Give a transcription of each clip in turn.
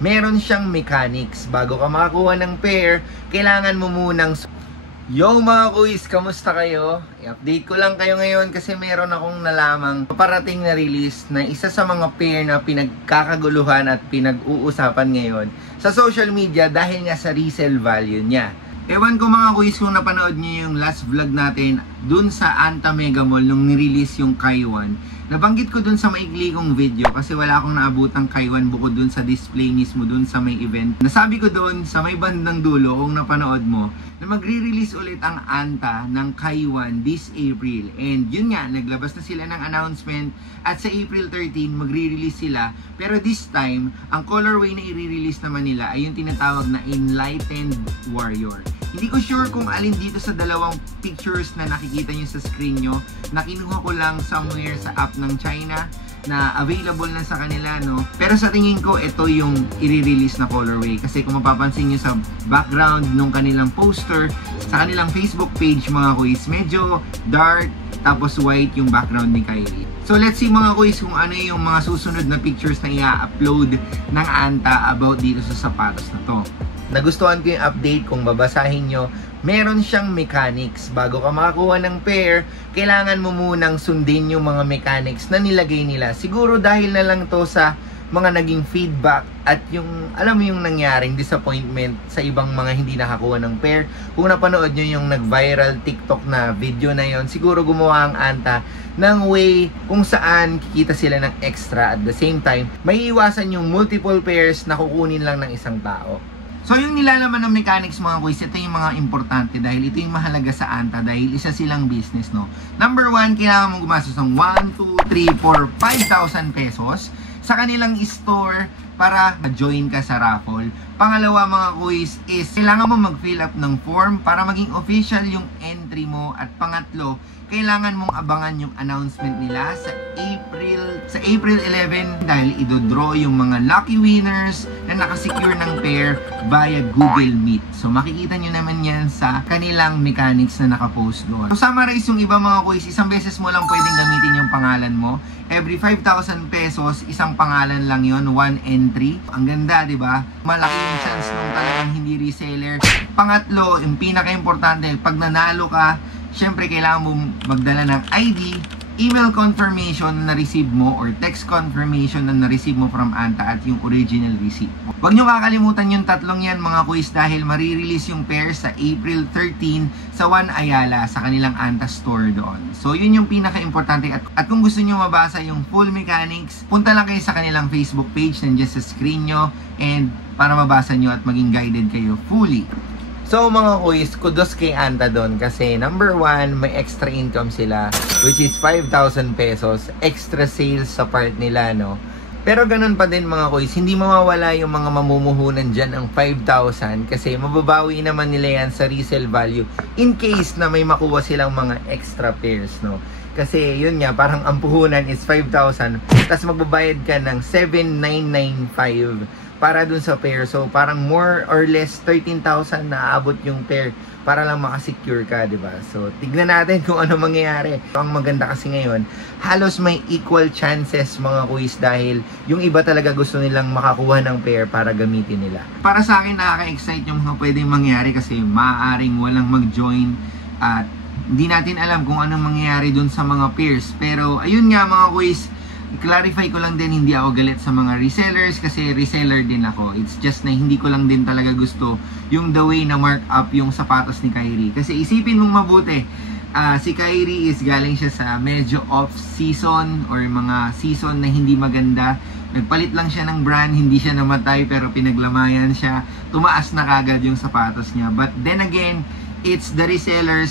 meron siyang mechanics. Bago ka makakuha ng pair, kailangan mo munang... Yo mga kuis, kamusta kayo? I-update ko lang kayo ngayon kasi meron akong nalamang parating na release na isa sa mga pair na pinagkakaguluhan at pinag-uusapan ngayon sa social media dahil nga sa resale value niya. Ewan ko mga kuis kung napanood niyo yung last vlog natin dun sa Anta Mega Mall nung nirelease yung Kaiwan. Nabanggit ko dun sa maikli kong video kasi wala akong naabutang Kaiwan bukod dun sa display mismo dun sa may event. Nasabi ko dun sa may bandang dulo kung napanood mo na magre-release ulit ang Anta ng Kaiwan this April. And yun nga, naglabas na sila ng announcement at sa April 13 magre-release sila. Pero this time, ang colorway na i-release naman nila ay yung tinatawag na Enlightened Warrior. Hindi ko sure kung alin dito sa dalawang pictures na nakikita nyo sa screen nyo na kinuha ko lang somewhere sa app ng China na available na sa kanila, no? Pero sa tingin ko, ito yung i-release na colorway. Kasi kung mapapansin nyo sa background nung kanilang poster, sa kanilang Facebook page mga kuis, medyo dark, tapos white yung background ni Kyrie. So let's see mga kuis kung ano yung mga susunod na pictures na i-upload ng Anta about dito sa sapatos na to. Nagustuhan ko yung update, kung babasahin nyo, meron siyang mechanics. Bago ka makakuha ng pair, kailangan mo munang sundin yung mga mechanics na nilagay nila. Siguro dahil na lang to sa mga naging feedback at yung, alam mo yung nangyaring disappointment sa ibang mga hindi nakakuha ng pair. Kung napanood nyo yung nag-viral TikTok na video na yon, siguro gumawa ang Anta ng way kung saan kikita sila ng extra. At the same time, may iwasan yung multiple pairs na kukunin lang ng isang tao. So yung nilalaman ng mechanics mga kuis, ito yung mga importante dahil ito yung mahalaga sa Anta dahil isa silang business, no. Number 1, kailangan mong gumastos ng 1, 2, 3, 4, 5,000 pesos sa kanilang store para ma-join ka sa raffle. Pangalawa mga kuis is kailangan mo mag-fill up ng form para maging official yung entry mo. At pangatlo, kailangan mong abangan yung announcement nila sa April 11 dahil idodraw yung mga lucky winners na nakasecure ng pair via Google Meet. So makikita nyo naman yan sa kanilang mechanics na nakapost doon. So summarize yung iba mga kuis, isang beses mo lang pwedeng gamitin yung pangalan mo. Every 5,000 pesos, isang pangalan lang yon, one entry. Ang ganda, di ba? Malaki yung chance nung talagang hindi reseller. Pangatlo, yung pinaka-importante, pag nanalo ka, syempre kailangan mo magdala ng ID, email confirmation na na-receive mo or text confirmation na na-receive mo from Anta at yung original receipt. Huwag nyo kakalimutan yung tatlong yan mga kuis dahil marirelease yung pair sa April 13 sa One Ayala sa kanilang Anta store doon. So yun yung pinaka-importante at kung gusto nyo mabasa yung full mechanics, punta lang kayo sa kanilang Facebook page, nandiyan sa screen nyo, and para mabasa nyo at maging guided kayo fully. So mga kuis, kudos kay Anta doon kasi number 1, may extra income sila which is 5,000 pesos extra sales sa part nila, no? Pero ganun pa din mga kuis, hindi mawawala yung mga mamumuhunan dyan ang 5,000 kasi mababawi naman nila yan sa resale value in case na may makuha silang mga extra pairs, no? Kasi yun nga, parang ang puhunan is 5,000 tapos magbabayad ka ng 7,995 para dun sa pair. So parang more or less 13,000 na aabot yung pair para lang makasecure ka, diba? So tignan natin kung ano mangyayari. Ang maganda kasi ngayon, halos may equal chances mga kuis dahil yung iba talaga gusto nilang makakuha ng pair para gamitin nila. Para sa akin, nakaka-excite yung mga pwedeng mangyari kasi maaaring walang mag-join at hindi natin alam kung anong mangyayari dun sa mga pairs. Pero ayun nga mga kuis, i-clarify ko lang din, hindi ako galit sa mga resellers kasi reseller din ako. It's just na hindi ko lang din talaga gusto yung the way na mark up yung sapatos ni Kyrie. Kasi isipin mong mabuti, si Kyrie is galing siya sa medyo off-season or mga season na hindi maganda. Nagpalit lang siya ng brand, hindi siya namatay pero pinaglamayan siya. Tumaas na kagad yung sapatos niya. But then again, it's the resellers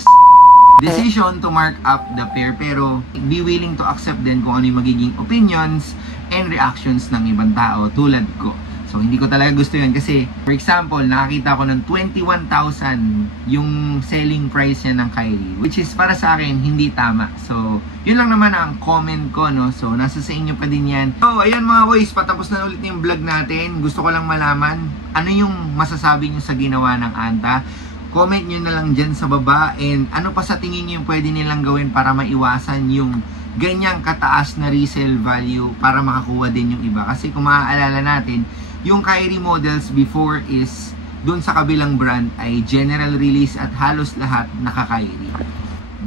decision to mark up the pair, pero be willing to accept din kung ano yung magiging opinions and reactions ng ibang tao tulad ko. So hindi ko talaga gusto yun kasi for example, nakakita ko ng 21,000 yung selling price niya ng Kyrie, which is para sa akin hindi tama. So yun lang naman ang comment ko, no? So nasa sa inyo pa din yan. So ayan mga boys, patapos na ulit yung vlog natin. Gusto ko lang malaman ano yung masasabi nyo sa ginawa ng Anta. Comment nyo na lang dyan sa baba, and ano pa sa tingin nyo yung pwede nilang gawin para maiwasan yung ganyang kataas na resale value para makakuha din yung iba. Kasi kung maaalala natin, Yung Kyrie models before is dun sa kabilang brand ay general release at halos lahat naka-Kyrie.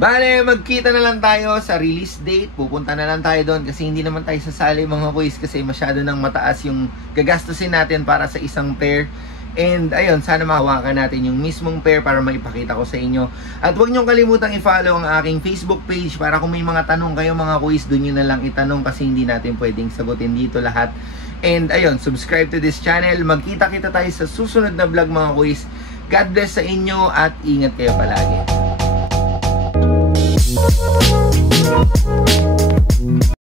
Bale, magkita na lang tayo sa release date. Pupunta na lang tayo doon kasi hindi naman tayo sasali mga kuys kasi masyado nang mataas yung gagastusin natin para sa isang pair. And ayun, sana mahawakan natin yung mismong pair para maipakita ko sa inyo. At huwag niyong kalimutang i-follow ang aking Facebook page para kung may mga tanong kayo mga kuys, doon nyo na lang itanong kasi hindi natin pwedeng sagutin dito lahat. And ayun, subscribe to this channel. Magkita-kita tayo sa susunod na vlog mga kuys. God bless sa inyo at ingat kayo palagi.